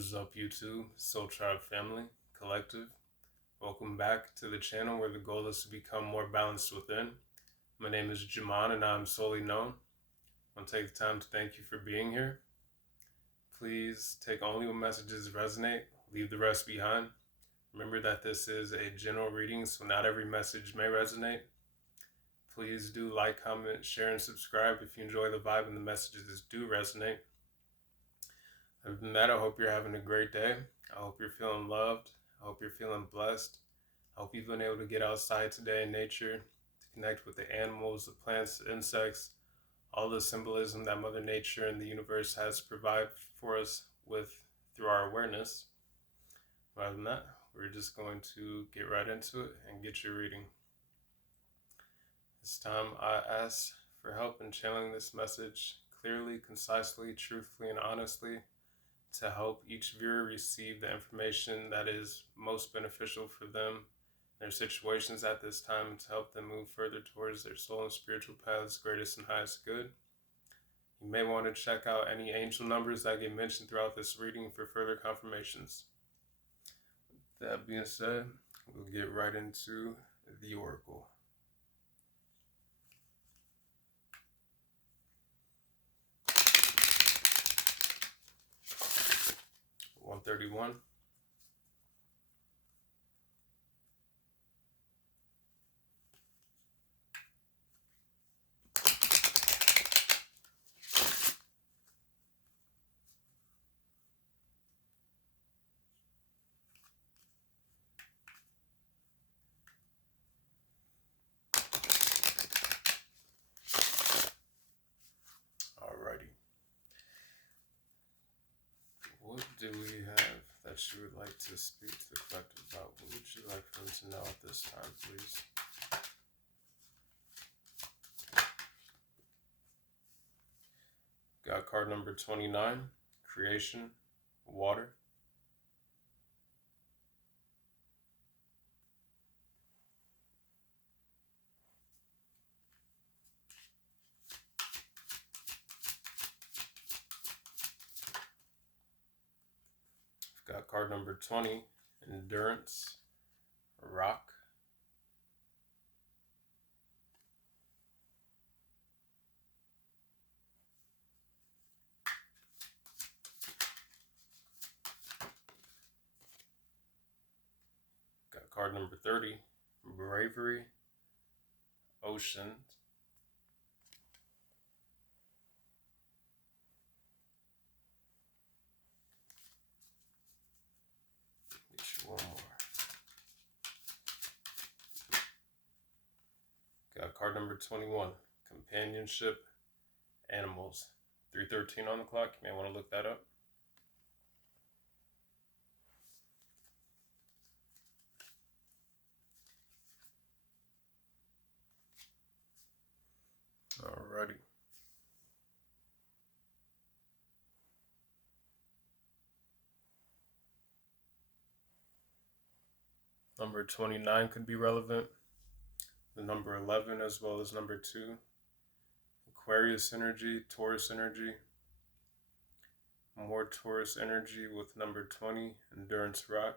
is up, YouTube, Soul Tribe family, collective? Welcome back to the channel where the goal is to become more balanced within. My name is Jaman and I'm solely known. I'll take the time to thank you for being here. Please take only what messages resonate, leave the rest behind. Remember that this is a general reading, so not every message may resonate. Please do like, comment, share, and subscribe if you enjoy the vibe and the messages do resonate. Other than that, I hope you're having a great day. I hope you're feeling loved. I hope you're feeling blessed. I hope you've been able to get outside today in nature to connect with the animals, the plants, the insects, all the symbolism that Mother Nature and the universe has provided for us with through our awareness. Rather than that, we're just going to get right into it and get your reading. This time I ask for help in channeling this message clearly, concisely, truthfully, and honestly, to help each viewer receive the information that is most beneficial for them, their situations at this time, and to help them move further towards their soul and spiritual paths, greatest and highest good. You may want to check out any angel numbers that get mentioned throughout this reading for further confirmations. With that being said, we'll get right into the oracle. 131. Alrighty. What do we have that you would like to speak to the collective about? What would you like for them to know at this time, please? Got card number 29, Creation, Water. Got card number 20, Endurance, Rock. Got card number 30, Bravery, Ocean. One more. Got card number 21, Companionship, Animals. 3:13 on the clock. You may want to look that up. Alrighty. Number 29 could be relevant. The number 11 as well as number 2. Aquarius energy, Taurus energy. More Taurus energy with number 20, Endurance Rock.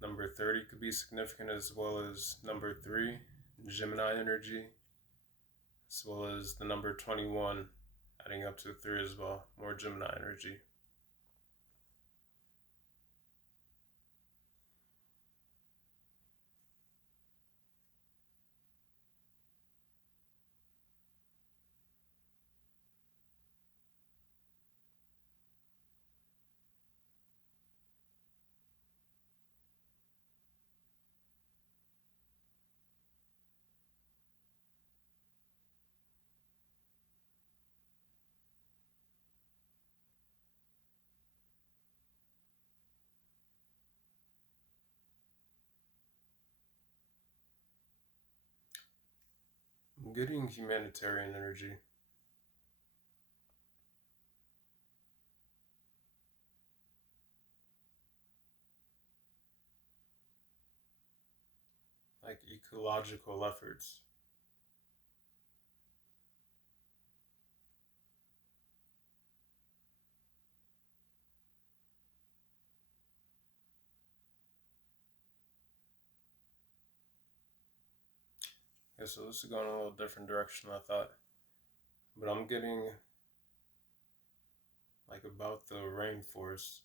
Number 30 could be significant as well as number 3, Gemini energy. As well as the number 21, adding up to 3 as well, more Gemini energy. I'm getting humanitarian energy. Like ecological efforts. Okay, so this is going a little different direction than I thought. But I'm getting like about the rainforest,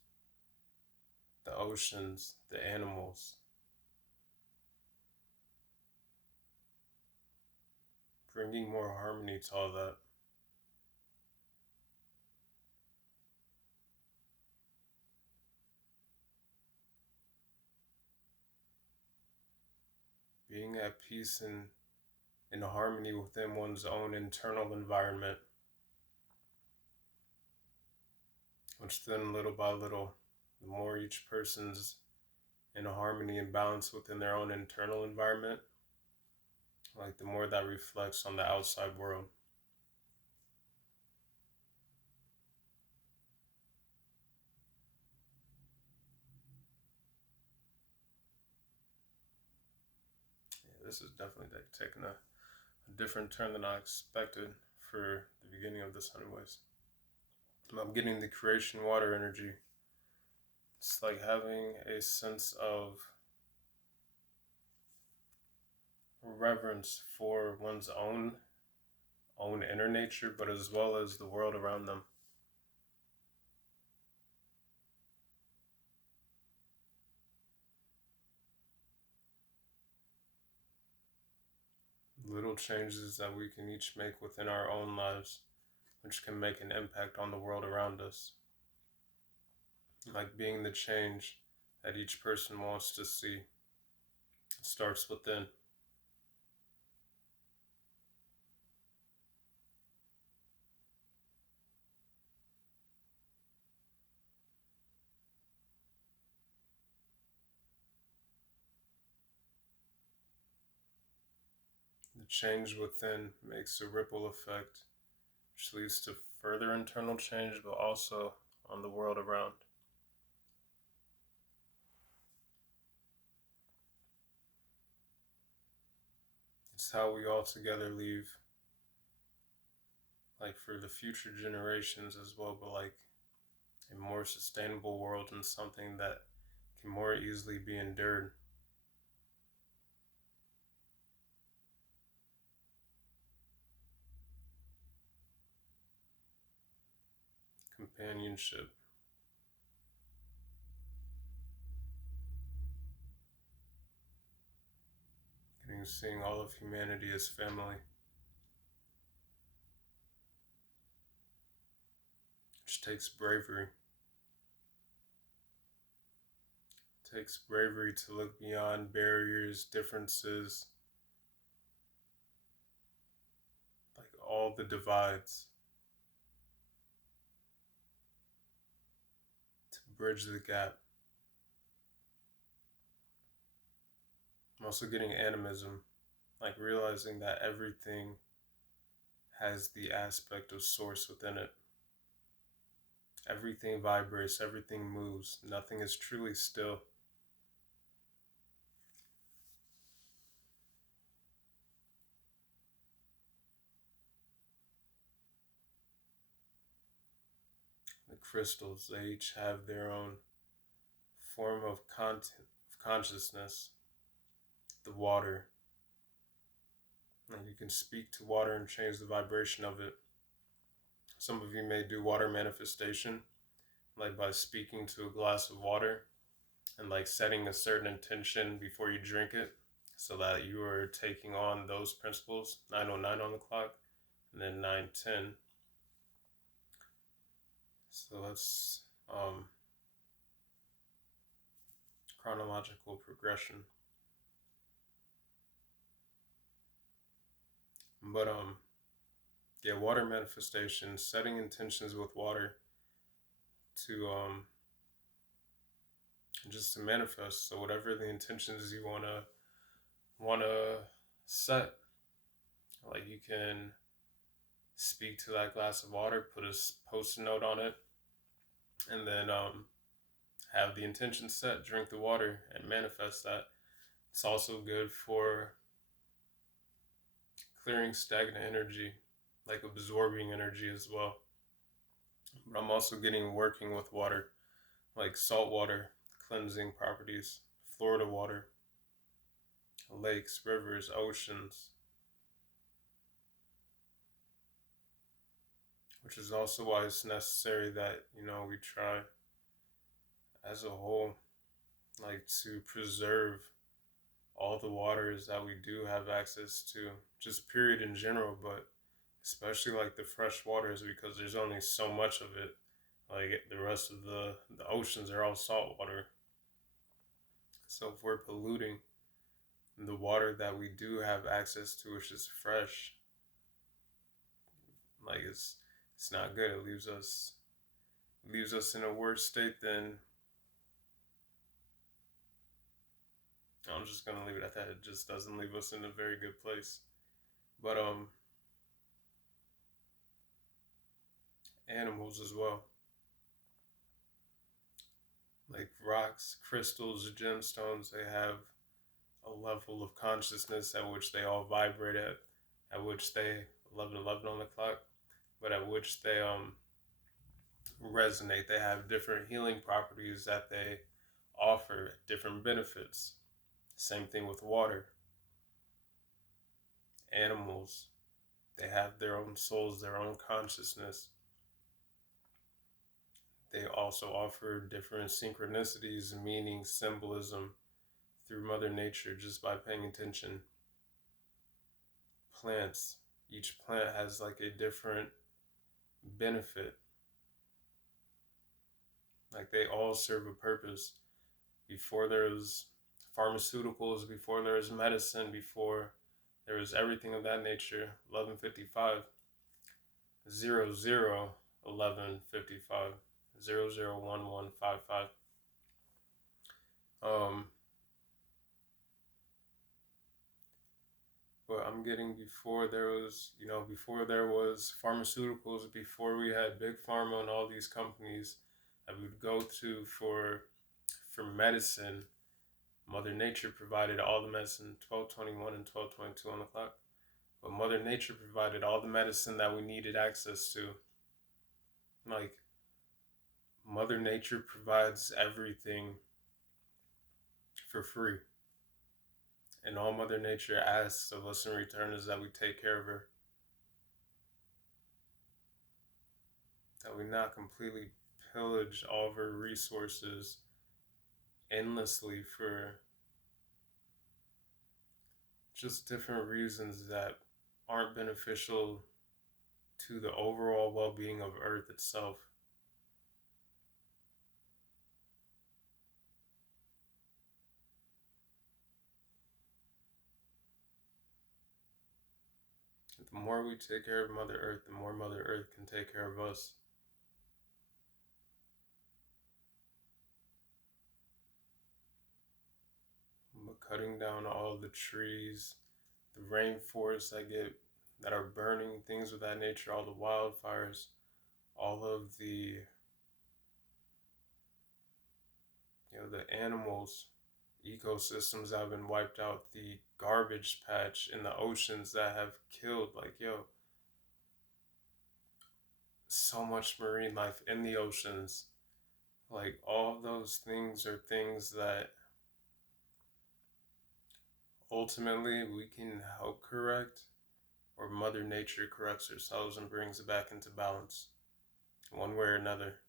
the oceans, the animals, bringing more harmony to all that. Being at peace and in harmony within one's own internal environment, which then little by little, the more each person's in harmony and balance within their own internal environment, like the more that reflects on the outside world. Yeah, this is definitely taking a different turn than I expected for the beginning of this, anyways. I'm getting the creation water energy. It's like having a sense of reverence for one's own inner nature, but as well as the world around them. Little changes that we can each make within our own lives, which can make an impact on the world around us. Like being the change that each person wants to see. It starts within. The change within makes a ripple effect, which leads to further internal change, but also on the world around. It's how we all together leave, like for the future generations as well, but like a more sustainable world and something that can more easily be endured. Companionship, getting seeing all of humanity as family, which takes bravery. It takes bravery to look beyond barriers, differences, like all the divides, to bridge the gap. I'm also getting animism, like realizing that everything has the aspect of source within it. Everything vibrates, everything moves, nothing is truly still. The crystals, they each have their own form of content, of consciousness. The water, and you can speak to water and change the vibration of it. Some of you may do water manifestation, like by speaking to a glass of water and like setting a certain intention before you drink it, so that you are taking on those principles. 9:09 on the clock, and then 9:10. So that's chronological progression. But yeah, water manifestation, setting intentions with water to just to manifest. So whatever the intentions you wanna set, like you can speak to that glass of water, put a post-it note on it, and then have the intention set, drink the water, and manifest that. It's also good for clearing stagnant energy, like absorbing energy as well. But I'm also getting working with water, like salt water, cleansing properties, Florida water, lakes, rivers, oceans. which is also why it's necessary that, we try as a whole, like, to preserve all the waters that we do have access to, just period in general, but especially like the fresh waters, because there's only so much of it. Like the rest of the oceans are all salt water. So if we're polluting the water that we do have access to, which is fresh, like it's not good. It leaves us in a worse state than, I'm just gonna leave it at that. It just doesn't leave us in a very good place. But animals as well, like rocks, crystals, gemstones, they have a level of consciousness at which they all vibrate at which they 11:11 on the clock, but at which they resonate. They have different healing properties that they offer, different benefits. Same thing with water. Animals, they have their own souls, their own consciousness. They also offer different synchronicities, meaning, symbolism through Mother Nature just by paying attention. Plants, each plant has like a different benefit. Like they all serve a purpose. Before there was pharmaceuticals, before there was medicine, before there was everything of that nature. 1155, 00, 1155, 001155. But I'm getting before there was pharmaceuticals, before we had big pharma and all these companies that we'd go to for medicine. Mother Nature provided all the medicine, 1221 and 1222 on the clock. But Mother Nature provided all the medicine that we needed access to. Like, Mother Nature provides everything for free. And all Mother Nature asks of us in return is that we take care of her. That we not completely pillage all of her resources endlessly for just different reasons that aren't beneficial to the overall well-being of Earth itself. The more we take care of Mother Earth, the more Mother Earth can take care of us. But cutting down all the trees, the rainforests that are burning, things of that nature, all the wildfires, all of the animals, ecosystems that have been wiped out, the garbage patch in the oceans that have killed, so much marine life in the oceans. Like, all those things are things that ultimately we can help correct, or Mother Nature corrects herself and brings it back into balance, one way or another.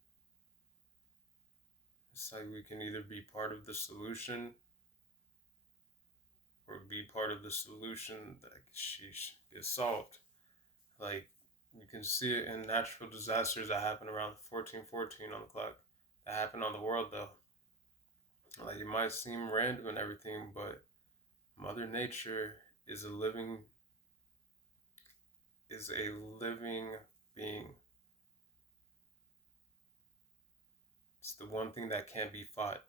It's like we can either be part of the solution or be part of the solution that gets solved. Like, you can see it in natural disasters that happen around 1414 on the clock. That happen on the world though. Like, it might seem random and everything, but Mother Nature is a living being. It's the one thing that can't be fought.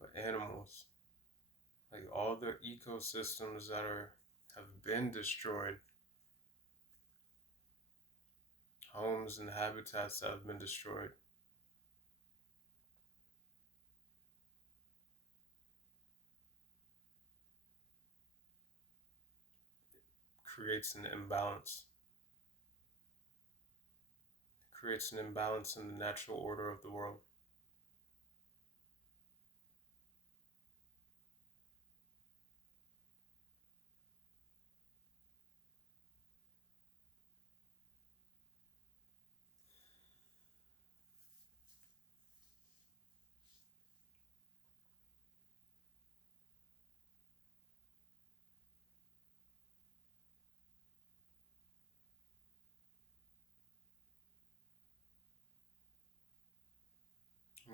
But animals, like all the ecosystems that have been destroyed, homes and habitats that have been destroyed, creates an imbalance. Creates an imbalance in the natural order of the world.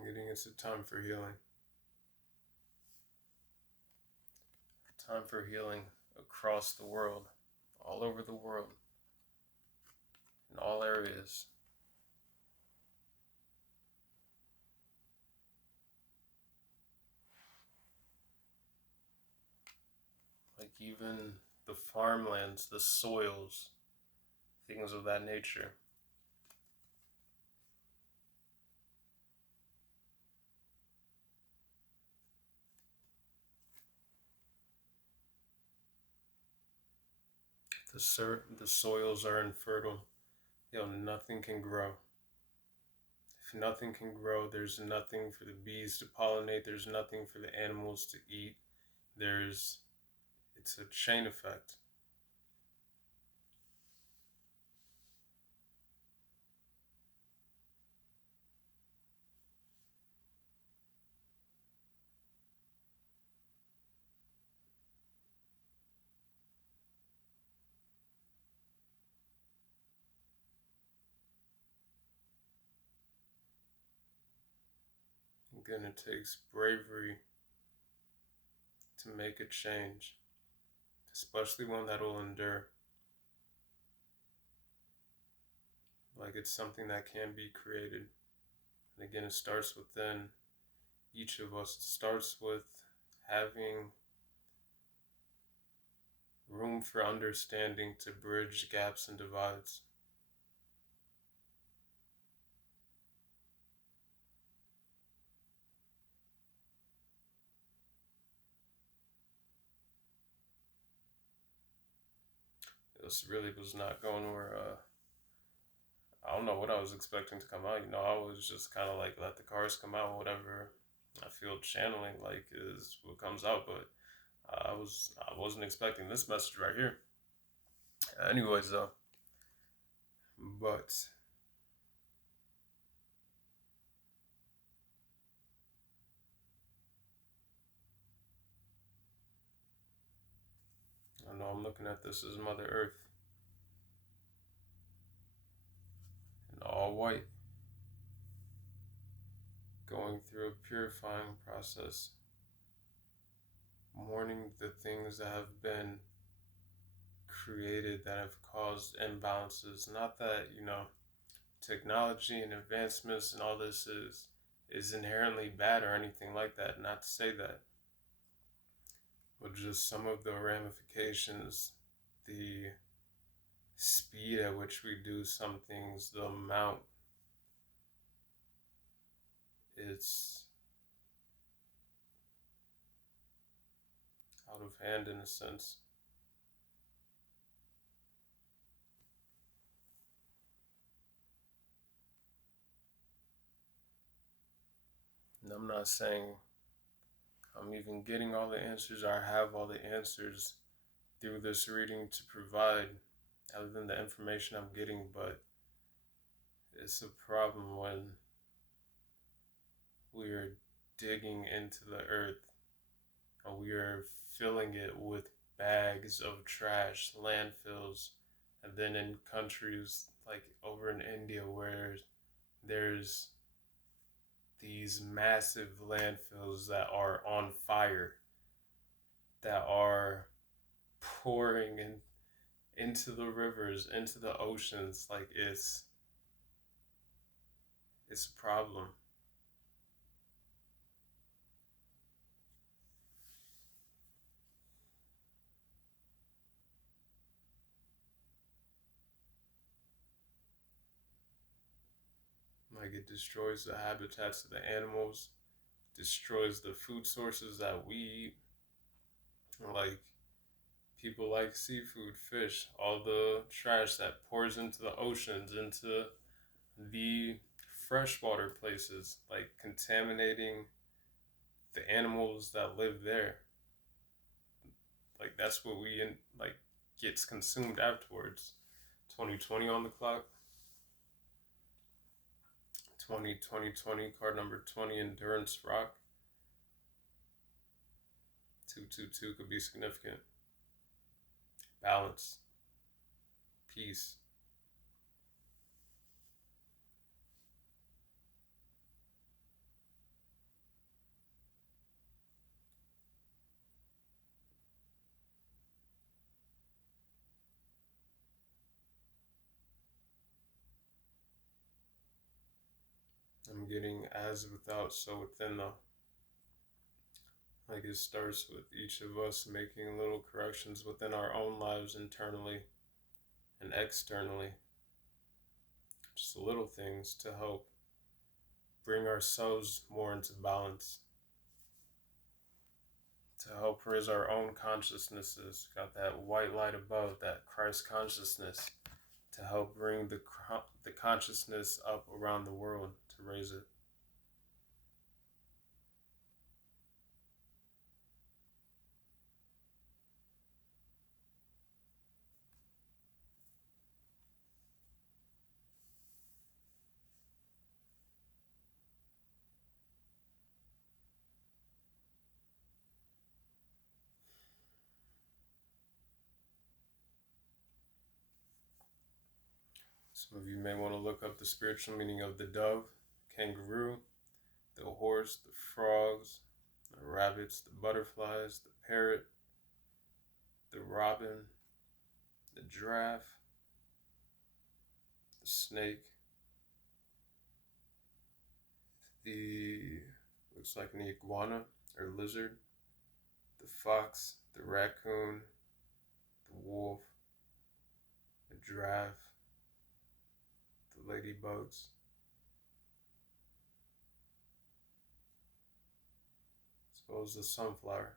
Getting it's a time for healing. Time for healing across the world, all over the world, in all areas. Like even the farmlands, the soils, things of that nature. The soils are infertile. Nothing can grow. If nothing can grow, there's nothing for the bees to pollinate. There's nothing for the animals to eat. It's a chain effect. Again, it takes bravery to make a change, especially one that will endure. Like it's something that can be created. And again, it starts within each of us. It starts with having room for understanding to bridge gaps and divides. This really was not going where I don't know what I was expecting to come out. I was just kind of like let the cards come out, whatever I feel channeling like is what comes out. But I wasn't expecting this message right here. Anyways, though, but I know I'm looking at this as Mother Earth in all white, going through a purifying process, mourning the things that have been created that have caused imbalances. Not that, technology and advancements and all this is inherently bad or anything like that. Not to say that. But just some of the ramifications, the speed at which we do some things, the amount, it's out of hand in a sense. And I'm not saying I'm even getting all the answers or I have all the answers through this reading to provide, other than the information I'm getting, but it's a problem when we are digging into the earth and we are filling it with bags of trash, landfills, and then in countries like over in India where there's these massive landfills that are on fire, that are pouring into the rivers, into the oceans. Like it's a problem. Like it destroys the habitats of the animals, destroys the food sources that we eat. Like people like seafood, fish, all the trash that pours into the oceans, into the freshwater places, like contaminating the animals that live there. Like that's what like gets consumed afterwards. 2020 on the clock. 20 card number 20, Endurance Rock. 222 could be significant. Balance. Peace. I'm getting as without, so within the, like it starts with each of us making little corrections within our own lives internally and externally. Just little things to help bring ourselves more into balance, to help raise our own consciousnesses. Got that white light above, that Christ consciousness, to help bring the consciousness up around the world, to raise it. Some of you may want to look up the spiritual meaning of the dove, kangaroo, the horse, the frogs, the rabbits, the butterflies, the parrot, the robin, the giraffe, the snake, the, looks like an iguana or lizard, the fox, the raccoon, the wolf, the giraffe, the ladybugs, as well as the sunflower.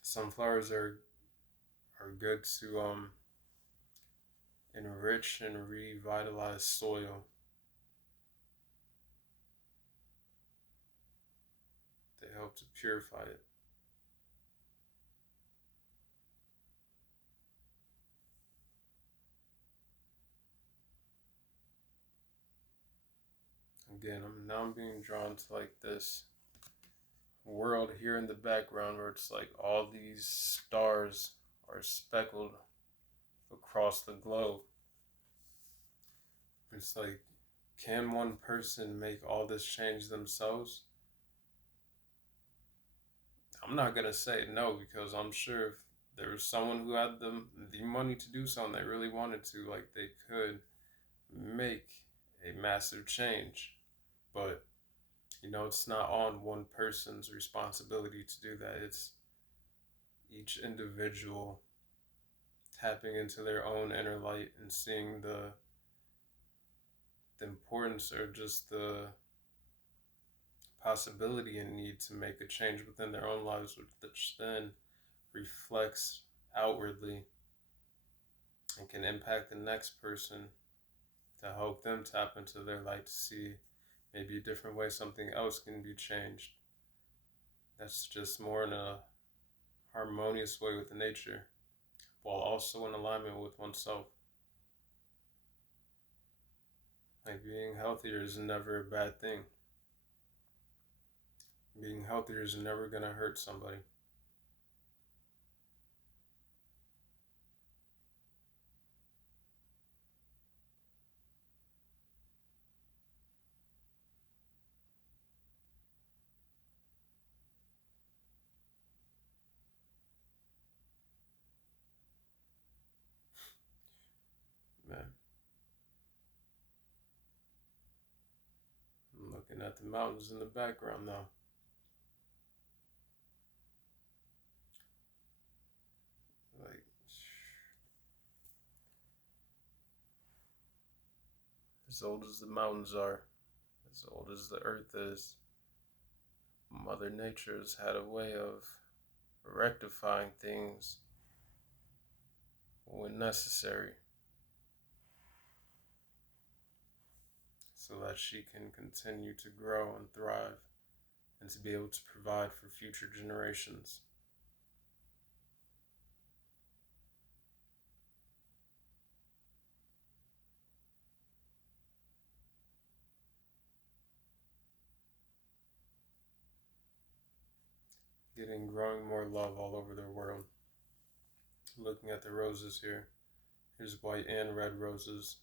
Sunflowers are good to enrich and revitalize soil. They help to purify it. Again, I'm being drawn to like this world here in the background where it's like all these stars are speckled across the globe. It's like, can one person make all this change themselves? I'm not gonna say no, because I'm sure if there was someone who had the money to do so and they really wanted to, like they could make a massive change. But it's not on one person's responsibility to do that. It's each individual tapping into their own inner light and seeing the importance, or just the possibility and need to make a change within their own lives, which then reflects outwardly and can impact the next person, to help them tap into their light, to see maybe a different way something else can be changed. That's just more in a harmonious way with nature, while also in alignment with oneself. Like, being healthier is never a bad thing. Being healthier is never going to hurt somebody. Man, I'm looking at the mountains in the background now. Like, as old as the mountains are, as old as the earth is, Mother Nature has had a way of rectifying things when necessary, so that she can continue to grow and thrive and to be able to provide for future generations. Growing more love all over the world. Looking at the roses here, here's white and red roses,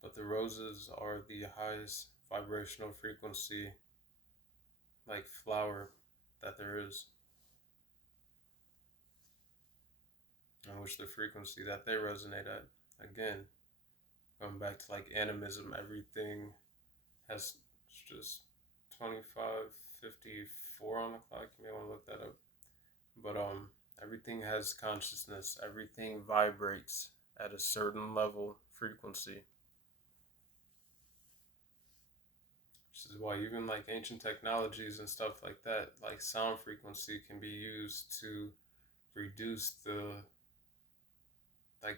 but the roses are the highest vibrational frequency, like flower, that there is, in which the frequency that they resonate at. Again, going back to like animism, everything Has it's just 25:54 on the clock. You may want to look that up. But everything has consciousness. Everything vibrates at a certain level frequency. Which is why even like ancient technologies and stuff like that, like sound frequency can be used to reduce the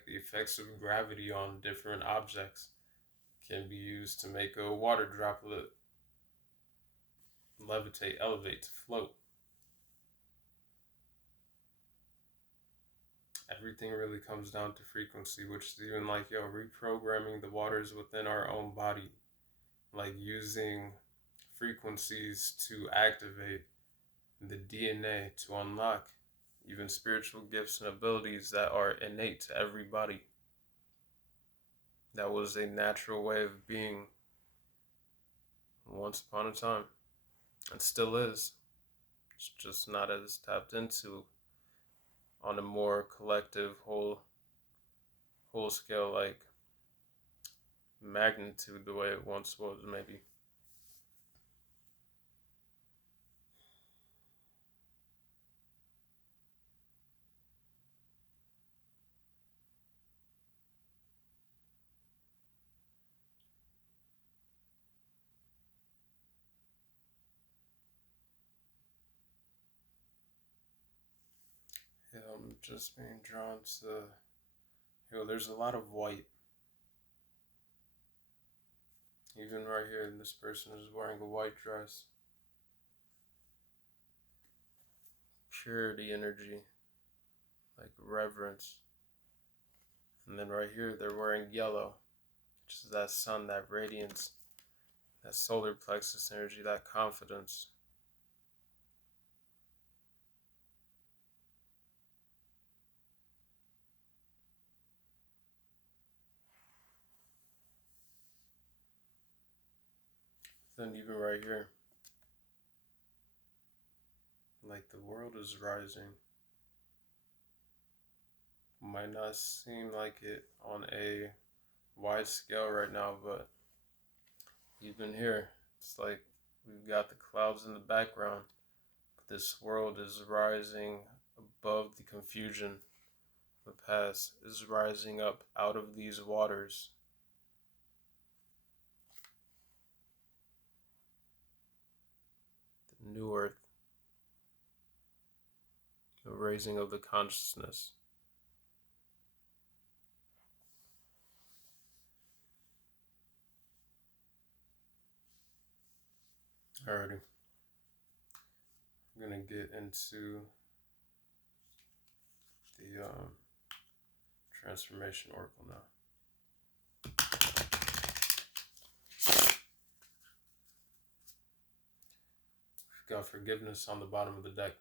effects of gravity on different objects. Can be used to make a water droplet levitate, elevate, to float. Everything really comes down to frequency, which is even like, reprogramming the waters within our own body, like using frequencies to activate the DNA to unlock even spiritual gifts and abilities that are innate to everybody. That was a natural way of being once upon a time. It still is. It's just not as tapped into on a more collective whole scale, like magnitude, the way it once was, maybe. Yeah, I'm just being drawn to, there's a lot of white. Even right here, this person is wearing a white dress. Purity energy, like reverence. And then right here, they're wearing yellow, which is that sun, that radiance, that solar plexus energy, that confidence. Then even right here, like the world is rising. Might not seem like it on a wide scale right now, but even here, it's like we've got the clouds in the background, but this world is rising above the confusion. The past is rising up out of these waters. The new earth, the raising of the consciousness. Alrighty, I'm gonna get into the transformation oracle now. We've got forgiveness on the bottom of the deck.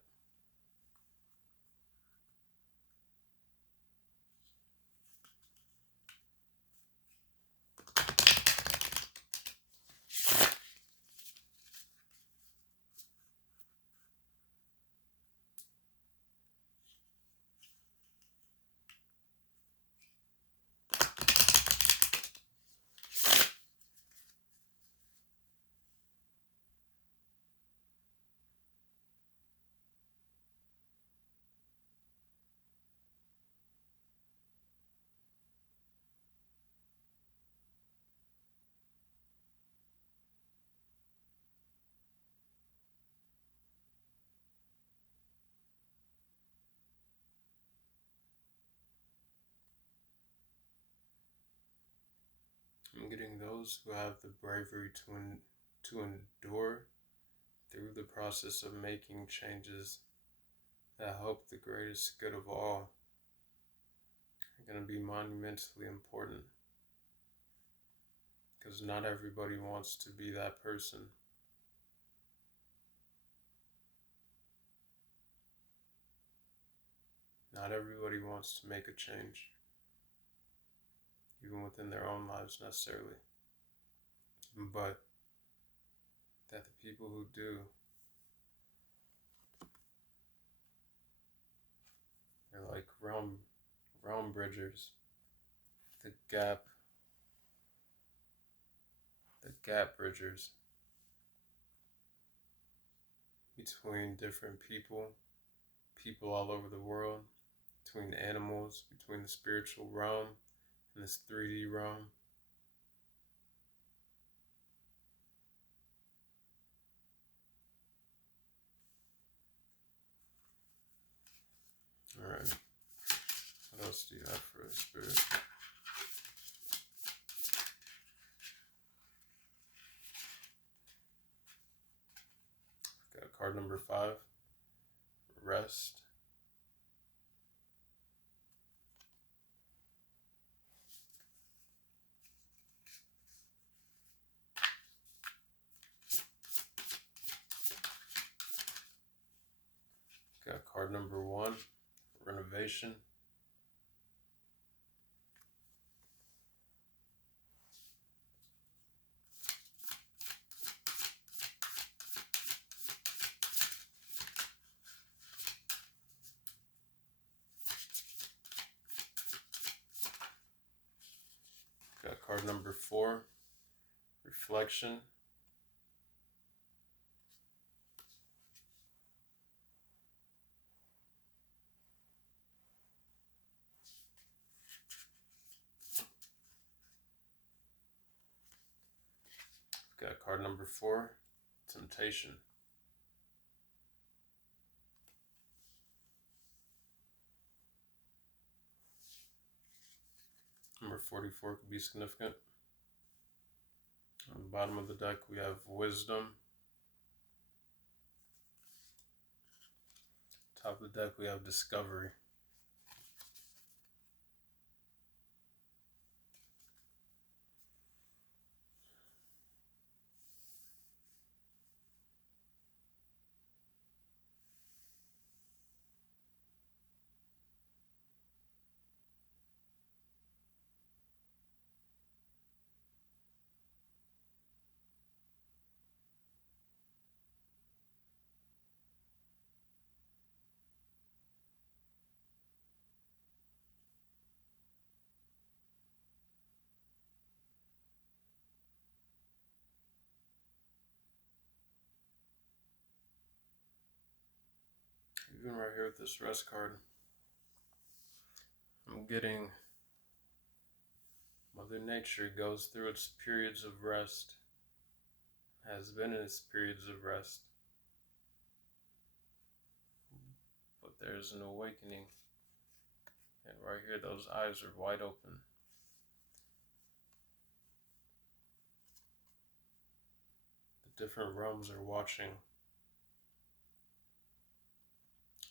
I'm getting those who have the bravery to endure through the process of making changes that help the greatest good of all are going to be monumentally important, because not everybody wants to be that person. Not everybody wants to make a change, even within their own lives necessarily. But that the people who do, they're like realm bridgers. The the gap bridgers between different people all over the world, between animals, between the spiritual realm and this 3D realm. All right. What else do you have for us, Spirit? Got card number 5, rest. Got card number 1, renovation. Got card number 4, reflection. Got card number 4, temptation. Number 44 could be significant. On the bottom of the deck, we have wisdom. Top of the deck, we have discovery. Even right here with this rest card, I'm getting Mother Nature goes through its periods of rest, has been in its periods of rest, but there's an awakening, and right here those eyes are wide open. The different realms are watching,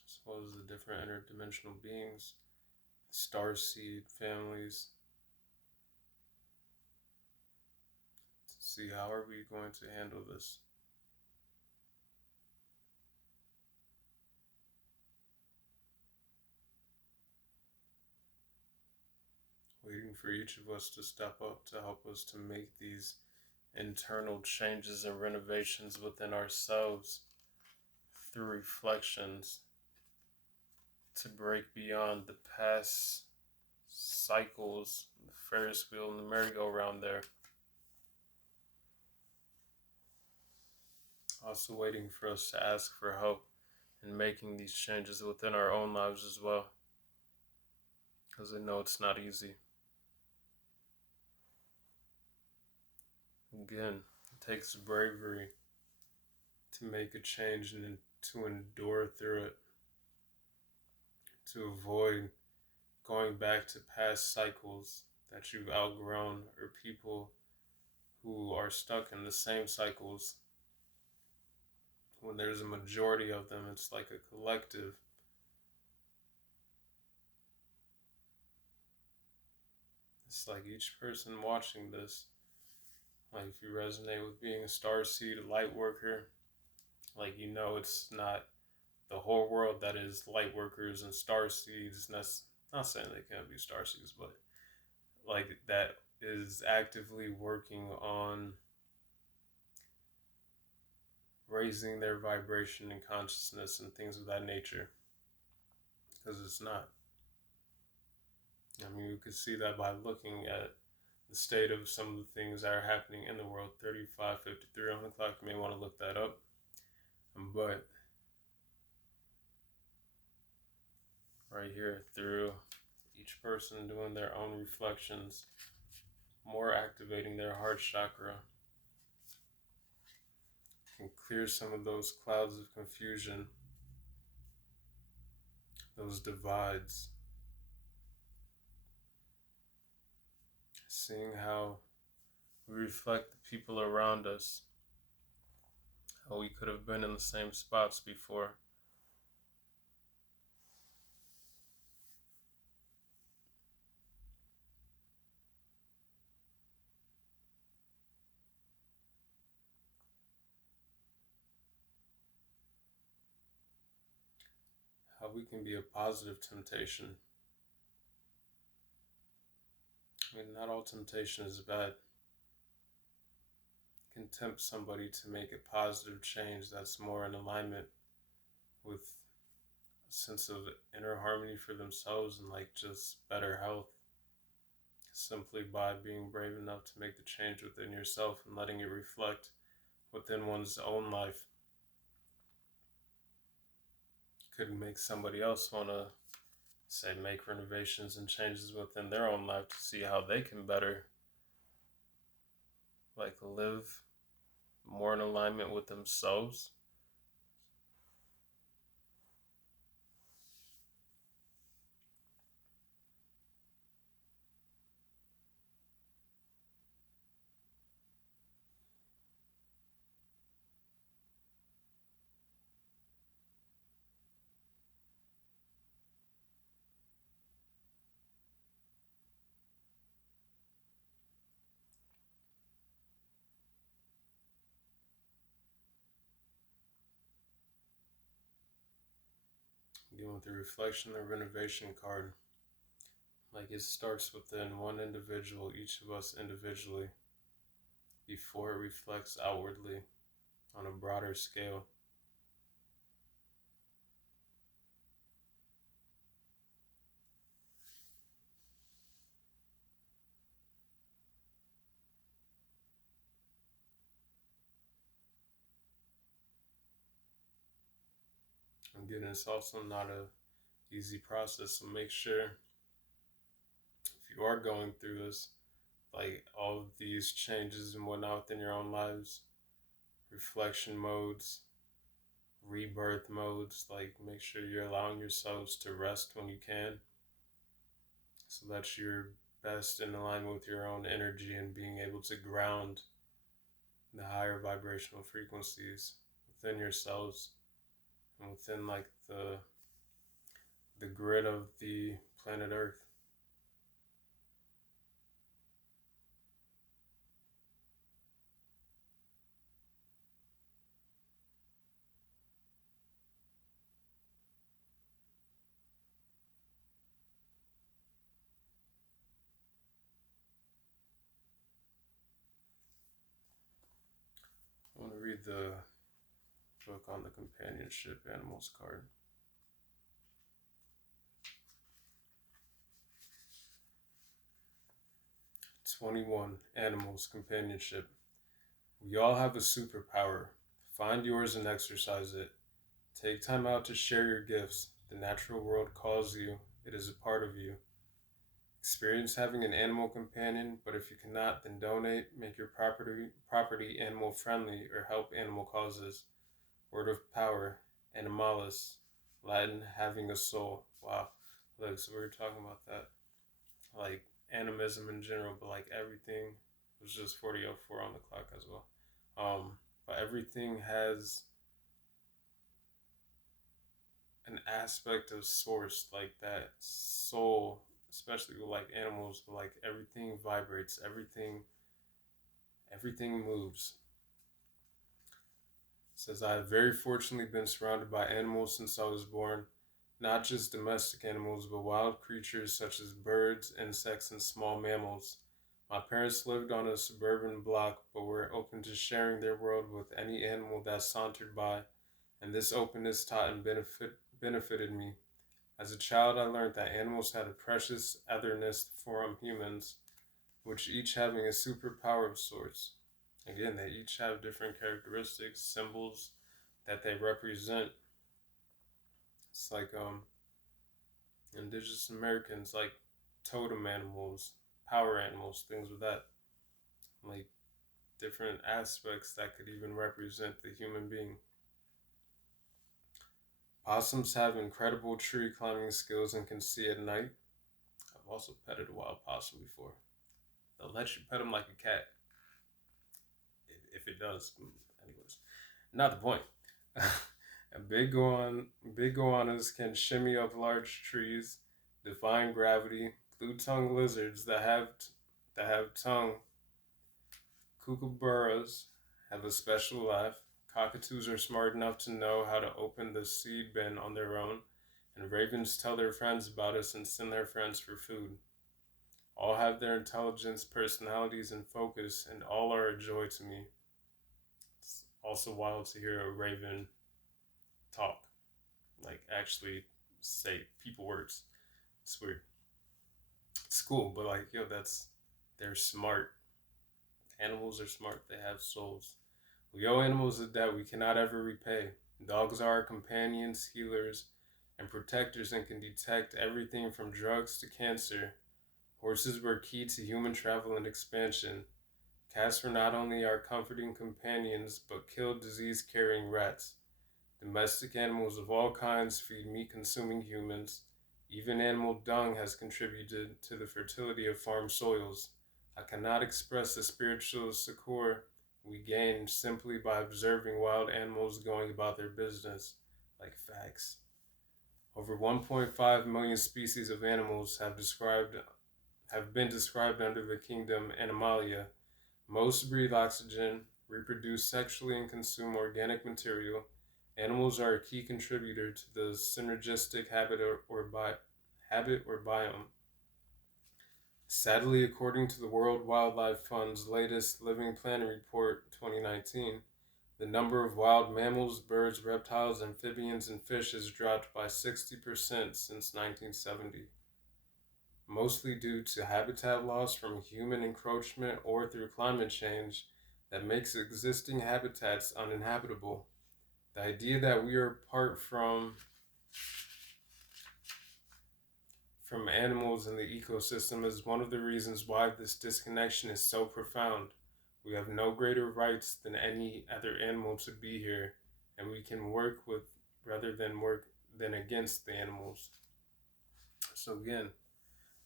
as well as the different interdimensional beings, starseed families, to see how are we going to handle this. Waiting for each of us to step up to help us to make these internal changes and renovations within ourselves through reflections, to break beyond the past cycles, the Ferris wheel and the merry-go-round there. Also waiting for us to ask for help in making these changes within our own lives as well, because I know it's not easy. Again, it takes bravery to make a change and to endure through it, to avoid going back to past cycles that you've outgrown, or people who are stuck in the same cycles. When there's a majority of them, it's like a collective. It's like each person watching this, like if you resonate with being a starseed, a light worker, like you know it's not the whole world that is light workers and starseeds. And that's not saying they can't be starseeds, but like that is actively working on raising their vibration and consciousness and things of that nature. Because it's not. I mean, you could see that by looking at the state of some of the things that are happening in the world. 35:53 on the clock. You may want to look that up. But right here, through each person doing their own reflections, more activating their heart chakra, can clear some of those clouds of confusion, those divides. Seeing how we reflect the people around us, how we could have been in the same spots before. How we can be a positive temptation. I mean, not all temptation is bad. It can tempt somebody to make a positive change that's more in alignment with a sense of inner harmony for themselves and like just better health, simply by being brave enough to make the change within yourself and letting it reflect within one's own life. Could make somebody else want to, say, make renovations and changes within their own life to see how they can better, like, live more in alignment with themselves. Again, with the reflection, the renovation card, like it starts within one individual, each of us individually, before it reflects outwardly on a broader scale. Again, it's also not a easy process, so make sure if you are going through this, like all of these changes and whatnot within your own lives, reflection modes, rebirth modes, like make sure you're allowing yourselves to rest when you can, so that you're best in alignment with your own energy and being able to ground the higher vibrational frequencies within yourselves and within like the grid of the planet Earth. I want to read the book on the companionship animals card. 21. Animals companionship. We all have a superpower. Find yours and exercise it. Take time out to share your gifts. The natural world calls you. It is a part of you. Experience having an animal companion, but if you cannot, then donate, make your property animal friendly, or help animal causes. Word of power, animalis, Latin, having a soul. Wow. Look, so we were talking about that. Like animism in general, but like everything was just 40:04 on the clock as well. But everything has an aspect of source, like that soul, especially with like animals, but like everything vibrates, everything moves. It says, I have very fortunately been surrounded by animals since I was born, not just domestic animals, but wild creatures such as birds, insects, and small mammals. My parents lived on a suburban block, but were open to sharing their world with any animal that sauntered by, and this openness taught and benefited me. As a child, I learned that animals had a precious otherness from humans, which each having a superpower of sorts. Again, they each have different characteristics, symbols that they represent. It's like indigenous Americans like totem animals, power animals, things with that. Like different aspects that could even represent the human being. Possums have incredible tree climbing skills and can see at night. I've also petted a wild possum before. They'll let you pet them like a cat, if it does. Anyways, not the point. Big iguanas can shimmy up large trees, defying gravity. Blue-tongued lizards that have tongue kookaburras have a special laugh. Cockatoos are smart enough to know how to open the seed bin on their own, and ravens tell their friends about us and send their friends for food. All have their intelligence, personalities, and focus, and all are a joy to me. It's also wild to hear a raven talk, like actually say people words. It's weird. It's cool, but like, yo, they're smart. Animals are smart. They have souls. We owe animals a debt we cannot ever repay. Dogs are our companions, healers, and protectors and can detect everything from drugs to cancer. Horses were key to human travel and expansion. Cats were not only our comforting companions, but killed disease-carrying rats. Domestic animals of all kinds feed meat-consuming humans. Even animal dung has contributed to the fertility of farm soils. I cannot express the spiritual succor we gain simply by observing wild animals going about their business. Like facts. Over 1.5 million species of animals have been described under the kingdom Animalia. Most breathe oxygen, reproduce sexually, and consume organic material. Animals are a key contributor to the synergistic habit or biome. Sadly, according to the World Wildlife Fund's latest Living Planet Report 2019, the number of wild mammals, birds, reptiles, amphibians, and fish has dropped by 60% since 1970, mostly due to habitat loss from human encroachment or through climate change that makes existing habitats uninhabitable. The idea that we are apart from animals in the ecosystem is one of the reasons why this disconnection is so profound. We have no greater rights than any other animal to be here, and we can work with rather than against the animals. So again,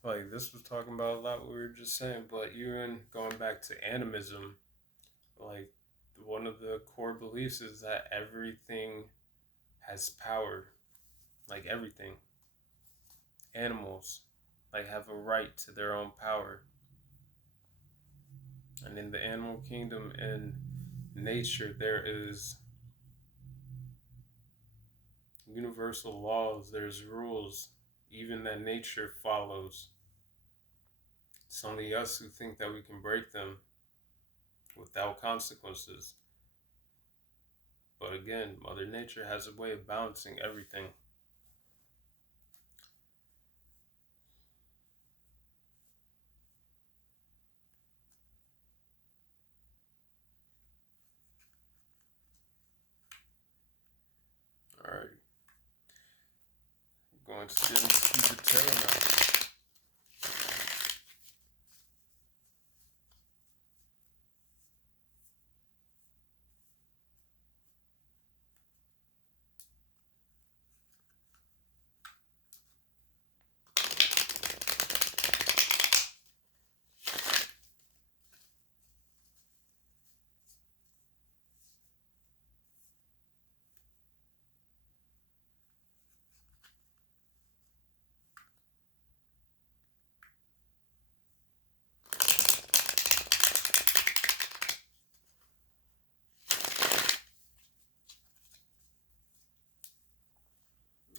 like this was talking about a lot what we were just saying, but even going back to animism, like one of the core beliefs is that everything has power, like everything. Animals like have a right to their own power. And in the animal kingdom and nature there is universal laws, there's rules, even that nature follows. It's only us who think that we can break them without consequences. But again, Mother Nature has a way of balancing everything. Alright, going to get into the tarot now.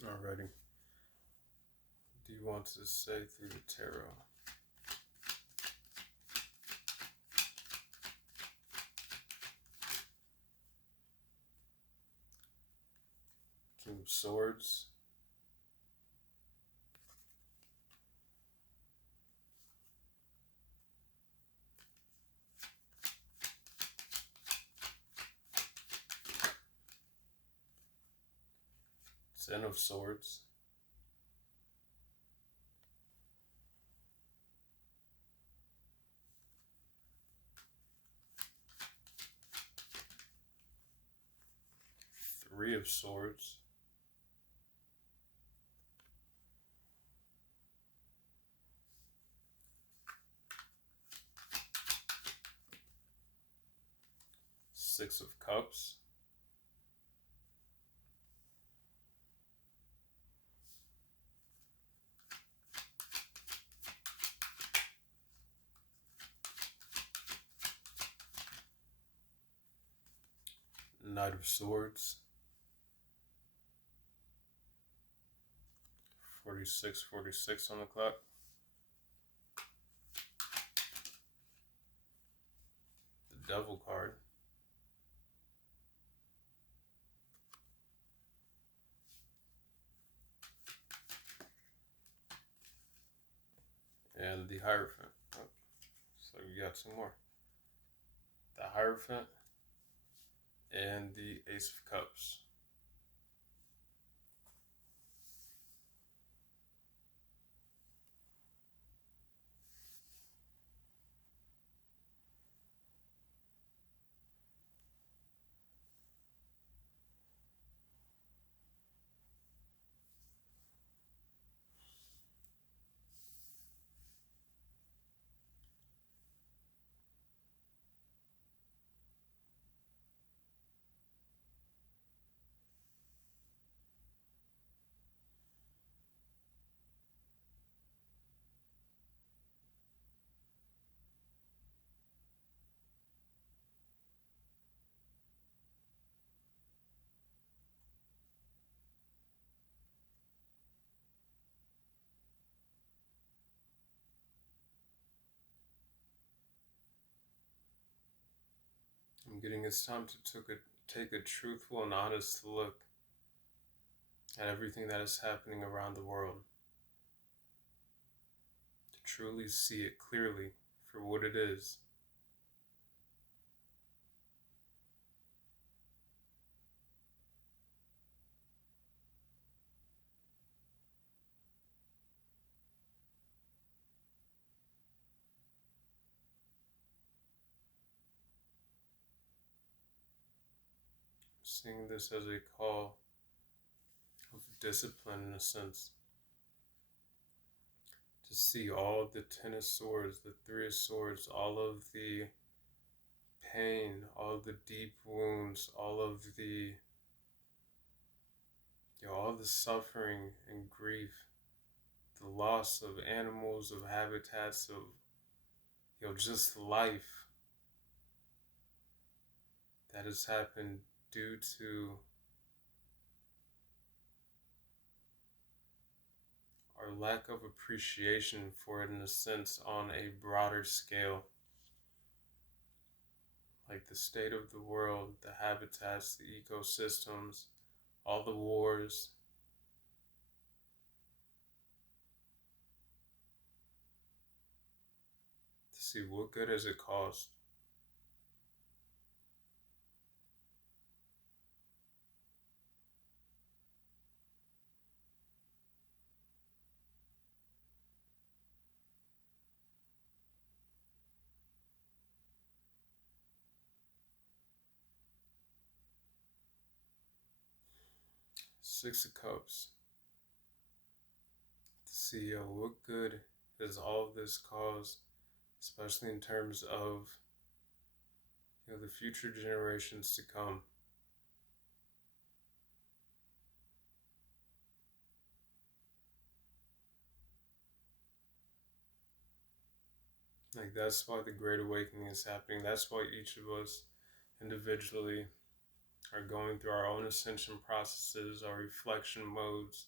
Alrighty. What do you want to say through the tarot? King of Swords. Ten of Swords, Three of Swords, Six of Cups, Knight of Swords, 46 on the clock, the Devil card, and the Hierophant. Oh, so we got two more. The Hierophant and the Ace of Cups. I'm getting it's time to take a truthful and honest look at everything that is happening around the world. To truly see it clearly for what it is. Seeing this as a call of discipline in a sense. To see all the Ten of Swords, the Three of Swords, all of the pain, all the deep wounds, all of the all the suffering and grief, the loss of animals, of habitats, of just life that has happened due to our lack of appreciation for it in a sense on a broader scale. Like the state of the world, the habitats, the ecosystems, all the wars. To see what good has it caused. Six of Cups. To see what good has all of this caused, especially in terms of the future generations to come. Like that's why the Great Awakening is happening. That's why each of us individually are going through our own ascension processes, our reflection modes,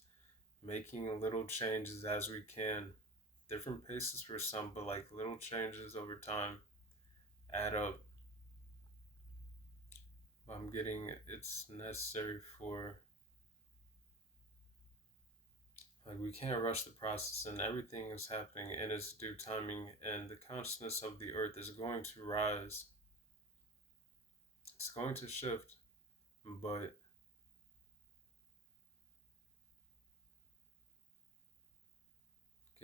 making little changes as we can. Different paces for some, but like little changes over time add up. I'm getting it's necessary for, like, we can't rush the process, and everything is happening in its due timing, and the consciousness of the earth is going to rise. It's going to shift, but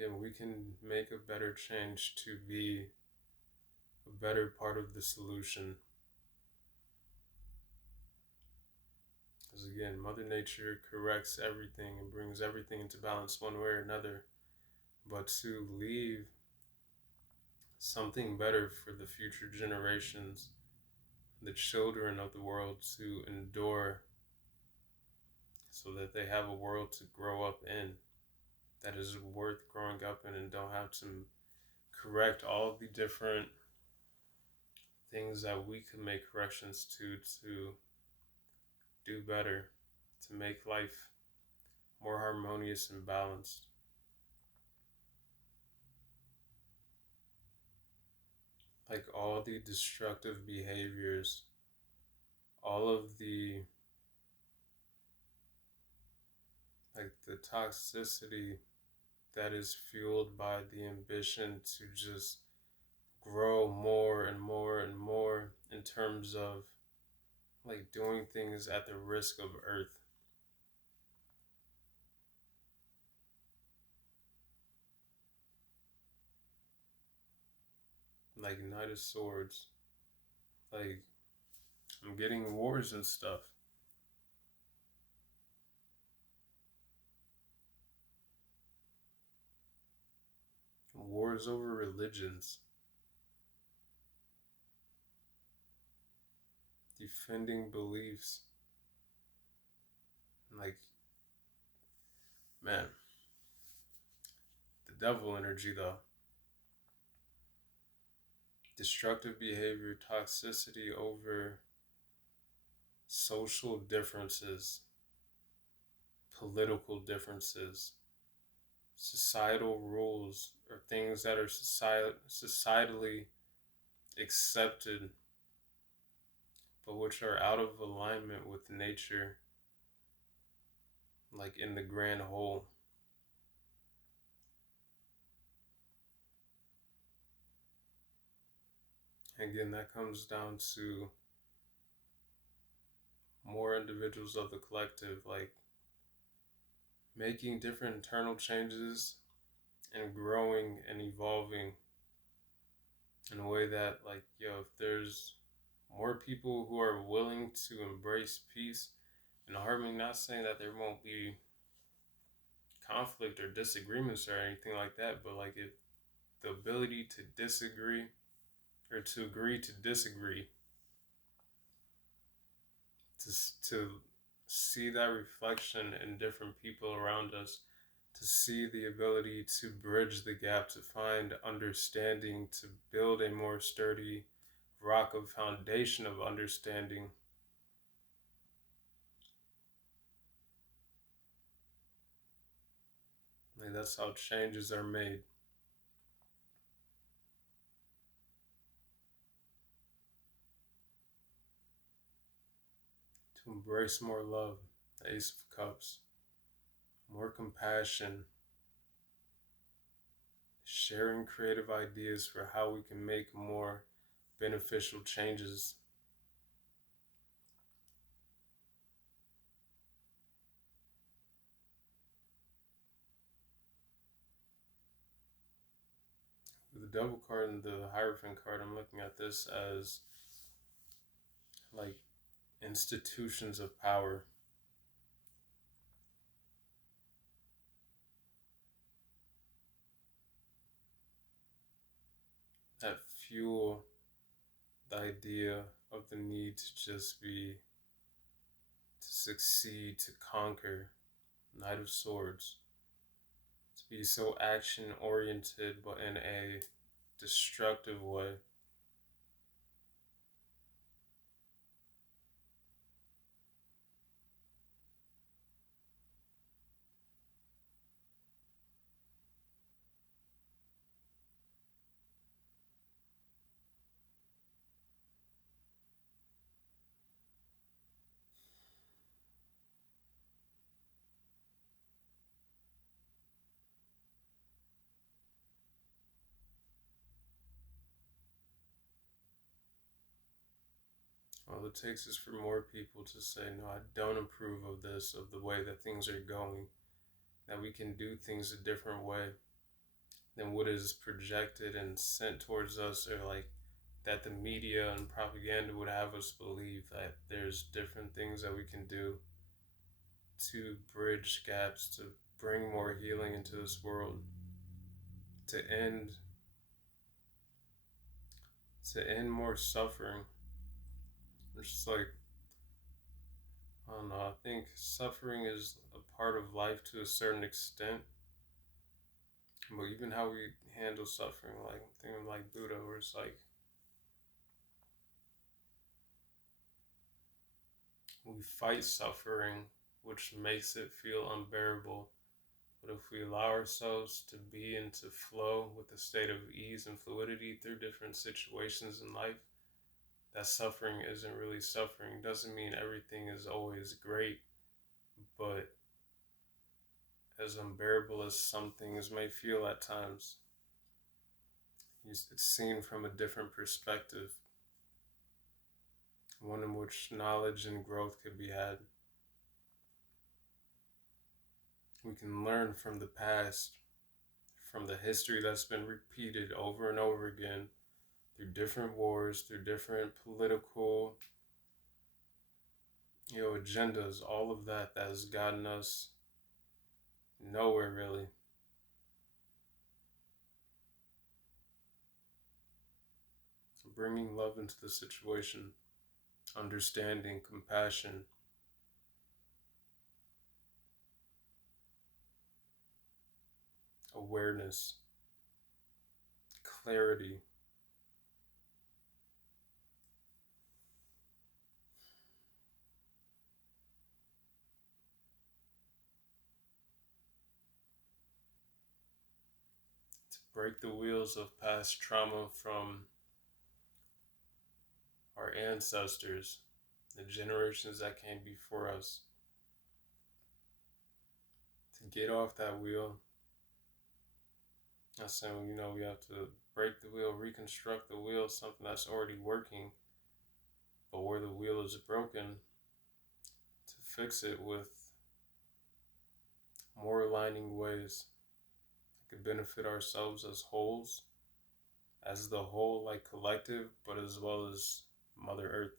again, we can make a better change to be a better part of the solution. Because again, Mother Nature corrects everything and brings everything into balance one way or another. But to leave something better for the future generations, the children of the world to endure, so that they have a world to grow up in that is worth growing up in, and don't have to correct all the different things that we could make corrections to do better, to make life more harmonious and balanced. Like all the destructive behaviors, all of the the toxicity that is fueled by the ambition to just grow more and more and more in terms of doing things at the risk of Earth. Like Knight of Swords. Like, I'm getting wars and stuff. Wars over religions. Defending beliefs. Like, man. The devil energy, though. Destructive behavior, toxicity over social differences, political differences, societal rules, or things that are societally accepted, but which are out of alignment with nature, like in the grand whole. Again, that comes down to more individuals of the collective, like making different internal changes and growing and evolving in a way that, if there's more people who are willing to embrace peace and harmony, not saying that there won't be conflict or disagreements or anything like that, but if the ability to disagree or to agree to disagree, to see that reflection in different people around us, to see the ability to bridge the gap, to find understanding, to build a more sturdy rock of foundation of understanding. That's how changes are made. To embrace more love, the Ace of Cups, more compassion, sharing creative ideas for how we can make more beneficial changes. With the Devil card and the Hierophant card, I'm looking at this as institutions of power. That fuel the idea of the need to just be, to succeed, to conquer. Knight of Swords. To be so action oriented but in a destructive way. All it takes is for more people to say, no, I don't approve of this, of the way that things are going, that we can do things a different way. than what is projected and sent towards us, or like that the media and propaganda would have us believe that there's different things that we can do to bridge gaps, to bring more healing into this world, to end more suffering. It's just like, I don't know, I think suffering is a part of life to a certain extent, but even how we handle suffering, like I'm thinking like Buddha, where it's like we fight suffering, which makes it feel unbearable. But if we allow ourselves to be and to flow with a state of ease and fluidity through different situations in life, that suffering isn't really suffering. Doesn't mean everything is always great, but as unbearable as some things may feel at times, it's seen from a different perspective, one in which knowledge and growth could be had. We can learn from the past, from the history that's been repeated over and over again through different wars, through different political, agendas, all of that has gotten us nowhere really. Bringing love into the situation, understanding, compassion, awareness, clarity. To break the wheels of past trauma from our ancestors, the generations that came before us, to get off that wheel. I'm saying, we have to break the wheel, reconstruct the wheel, something that's already working, but where the wheel is broken, to fix it with more aligning ways that could benefit ourselves as wholes, as the whole, like collective, but as well as Mother Earth.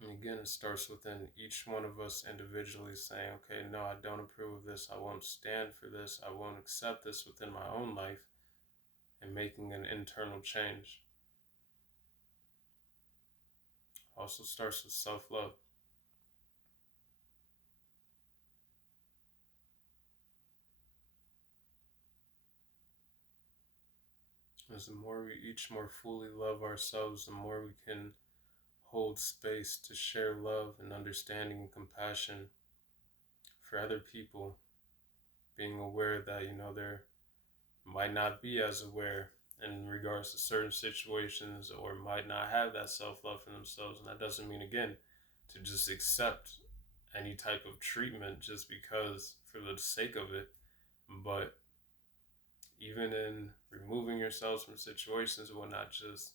And again, it starts within each one of us individually saying, okay, no, I don't approve of this. I won't stand for this. I won't accept this within my own life, and making an internal change. Also starts with self-love. As the more we each more fully love ourselves, the more we can hold space to share love and understanding and compassion for other people, being aware that, they're might not be as aware in regards to certain situations, or might not have that self-love for themselves. And that doesn't mean, again, to just accept any type of treatment just because for the sake of it, but even in removing yourselves from situations and whatnot, just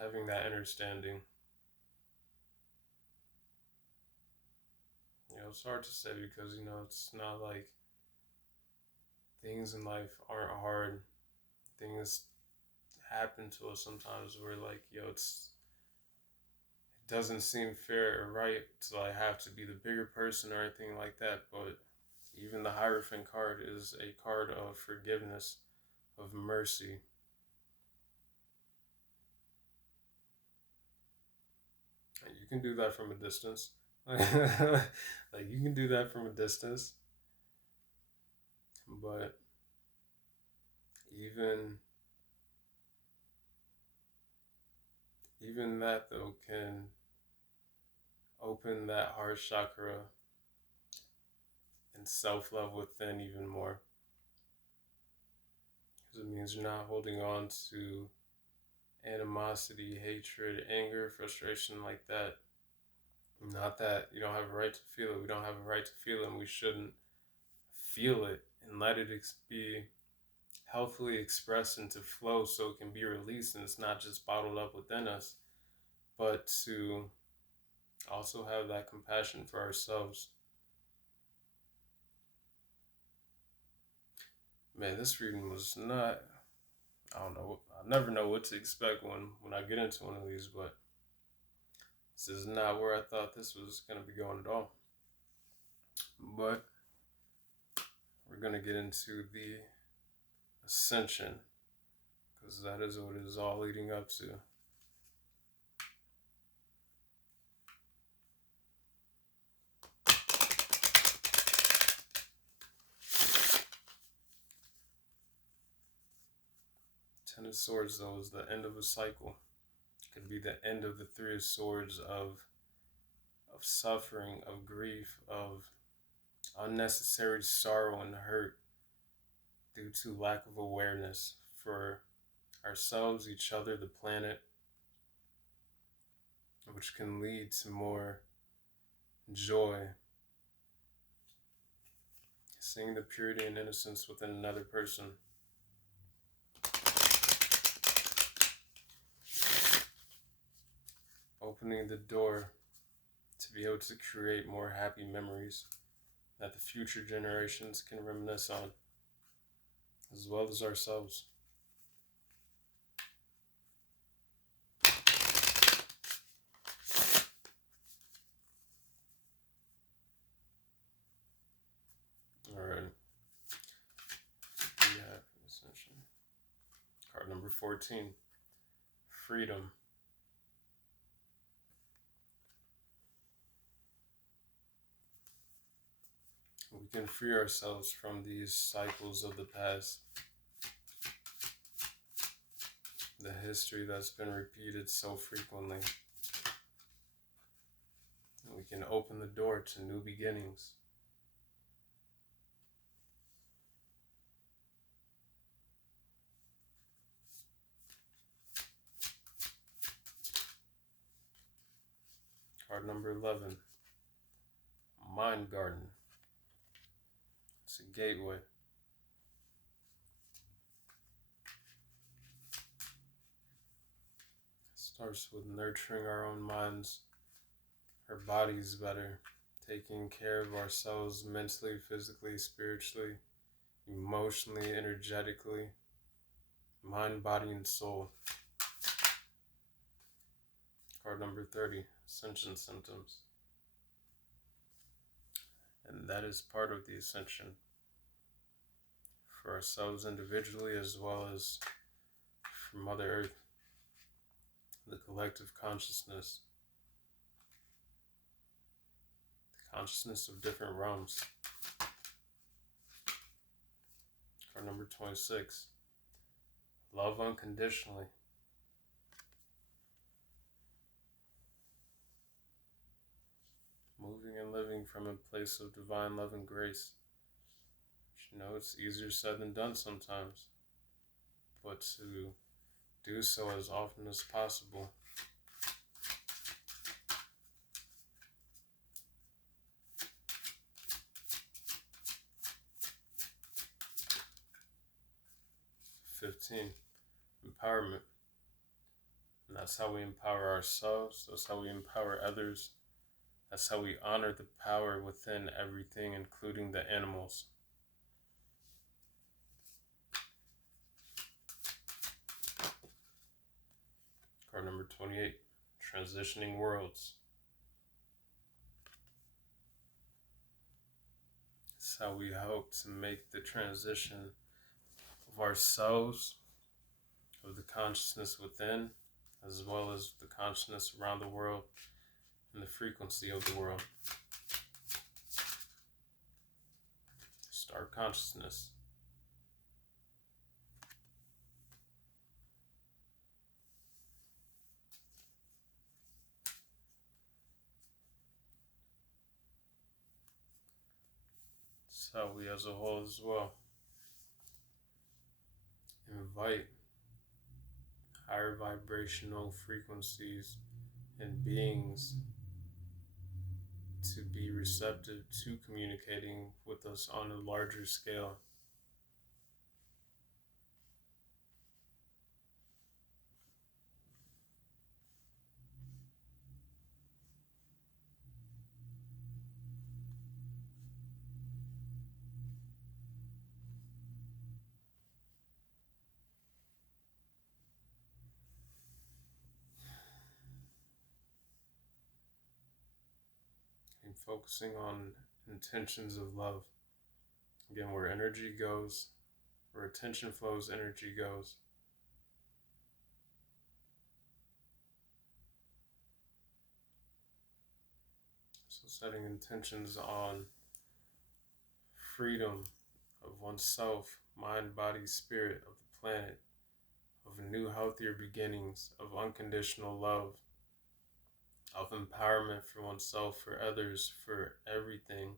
having that understanding. It's hard to say because, it's not like things in life aren't hard. Things happen to us sometimes where, like, it doesn't seem fair or right to like have to be the bigger person or anything like that. But even the Hierophant card is a card of forgiveness, of mercy. You can do that from a distance. Like you can do that from a distance, but even even that though can open that heart chakra and self-love within even more, because it means you're not holding on to animosity, hatred, anger, frustration like that. Not that you don't have a right to feel it. We don't have a right to feel it, and we shouldn't feel it and let it be healthily express and to flow so it can be released and it's not just bottled up within us, but to also have that compassion for ourselves. Man, this reading was not, I don't know, I never know what to expect when I get into one of these, but this is not where I thought this was going to be going at all. But we're going to get into the ascension, because that is what it is all leading up to. Ten of Swords, though, is the end of a cycle. It could be the end of the Three of Swords of suffering, of grief, of unnecessary sorrow and hurt due to lack of awareness for ourselves, each other, the planet, which can lead to more joy. Seeing the purity and innocence within another person. Opening the door to be able to create more happy memories that the future generations can reminisce on, as well as ourselves. Alright. We have Ascension. Card number 14. Freedom. We can free ourselves from these cycles of the past. The history that's been repeated so frequently. We can open the door to new beginnings. Card number 11. Mind Garden. It's a gateway. It starts with nurturing our own minds, our bodies better, taking care of ourselves mentally, physically, spiritually, emotionally, energetically, mind, body, and soul. Card number 30, Ascension Symptoms. And that is part of the ascension for ourselves individually as well as for Mother Earth, the collective consciousness, the consciousness of different realms. Card number 26, Love Unconditionally. Moving and living from a place of divine love and grace. You know, it's easier said than done sometimes, but to do so as often as possible. '15, empowerment. And that's how we empower ourselves. That's how we empower others. That's how we honor the power within everything, including the animals. Card number 28, Transitioning Worlds. It's how we hope to make the transition of ourselves, of the consciousness within, as well as the consciousness around the world and the frequency of the world. Star consciousness. So we as a whole as well invite higher vibrational frequencies and beings to be receptive to communicating with us on a larger scale. focusing on intentions of love. Again, where energy goes, where attention flows, energy goes. So setting intentions on freedom of oneself, mind, body, spirit, of the planet, of new, healthier beginnings, of unconditional love, of empowerment for oneself, for others, for everything,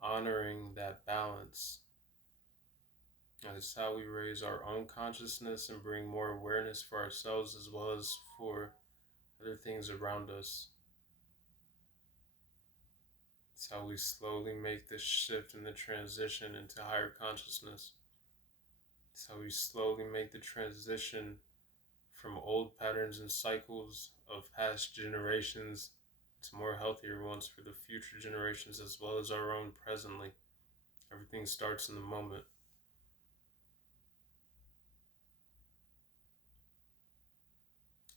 honoring that balance. That's how we raise our own consciousness and bring more awareness for ourselves as well as for other things around us. It's how we slowly make this shift and the transition into higher consciousness. It's how we slowly make the transition from old patterns and cycles of past generations to more healthier ones for the future generations as well as our own presently. Everything starts in the moment.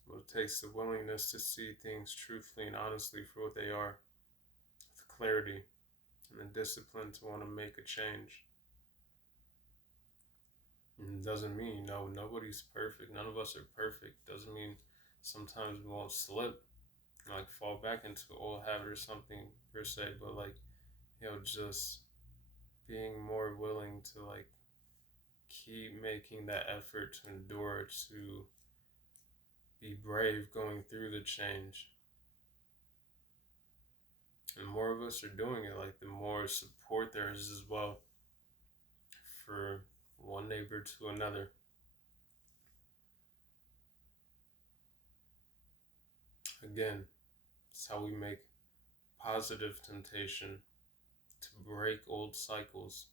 But it takes the willingness to see things truthfully and honestly for what they are, with clarity and the discipline to want to make a change. And it doesn't mean, nobody's perfect. None of us are perfect. Doesn't mean sometimes we won't slip, like fall back into an old habit or something per se, but just being more willing to keep making that effort to endure, to be brave going through the change. And more of us are doing it, the more support there is as well for one neighbor to another. Again, it's how we make positive temptation to break old cycles.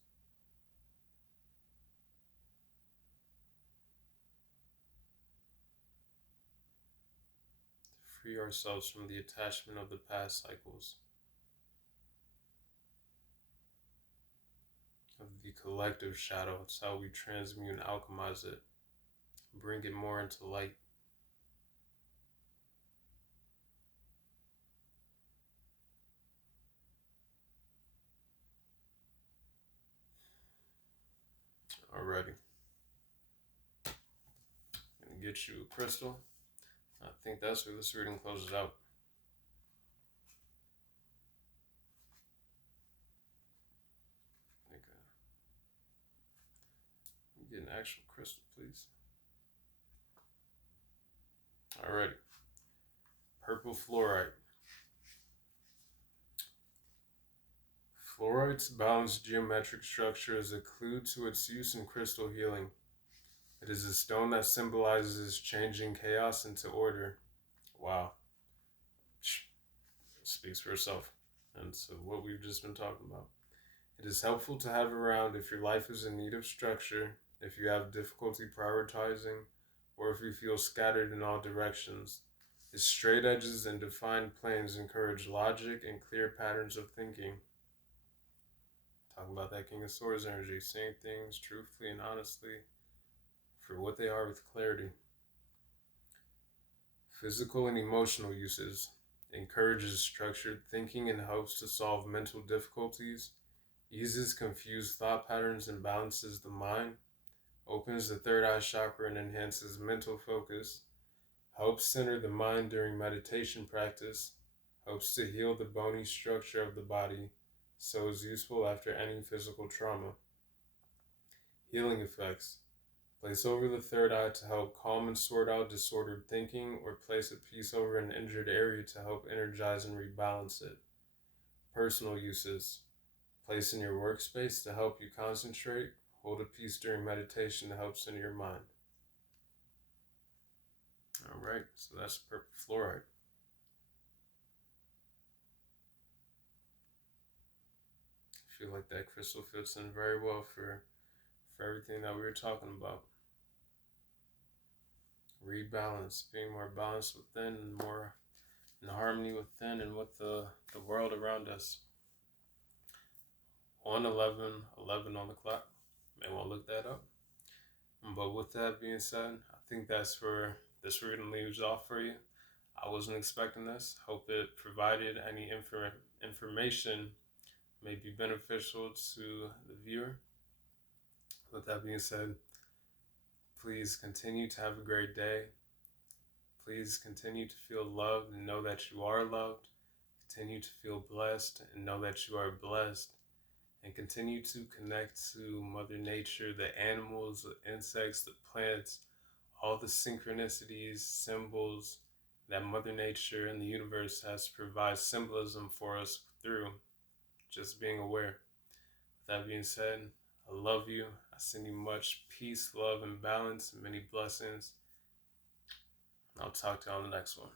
To free ourselves from the attachment of the past cycles. Of the collective shadow. It's how we transmute and alchemize it. Bring it more into light. Alrighty. Gonna get you a crystal. I think that's where this reading closes out. Get an actual crystal, please. Alrighty. Purple fluorite. Fluorite's balanced geometric structure is a clue to its use in crystal healing. It is a stone that symbolizes changing chaos into order. Wow. It speaks for itself. And so what we've just been talking about. It is helpful to have around if your life is in need of structure, if you have difficulty prioritizing, or if you feel scattered in all directions. Its straight edges and defined planes encourage logic and clear patterns of thinking. Talking about that King of Swords energy, seeing things truthfully and honestly for what they are with clarity. Physical and emotional uses. Encourages structured thinking and helps to solve mental difficulties. Eases confused thought patterns and balances the mind. Opens the third eye chakra and enhances mental focus. Helps center the mind during meditation practice. Helps to heal the bony structure of the body. So is useful after any physical trauma. Healing effects. Place over the third eye to help calm and sort out disordered thinking, or place a piece over an injured area to help energize and rebalance it. Personal uses. Place in your workspace to help you concentrate. Hold a piece during meditation to help center your mind. Alright, so that's purple fluorite. I feel like that crystal fits in very well for everything that we were talking about. Rebalance, being more balanced within and more in harmony within and with the world around us. 1:11 on the clock. May want to look that up. But with that being said, I think that's where this reading leaves off for you. I wasn't expecting this. Hope it provided any information may be beneficial to the viewer. With that being said, please continue to have a great day. Please continue to feel loved and know that you are loved. Continue to feel blessed and know that you are blessed. And continue to connect to Mother Nature, the animals, the insects, the plants, all the synchronicities, symbols that Mother Nature and the universe has to provide symbolism for us through. Just being aware. With that being said, I love you. I send you much peace, love, and balance, and many blessings. I'll talk to you on the next one.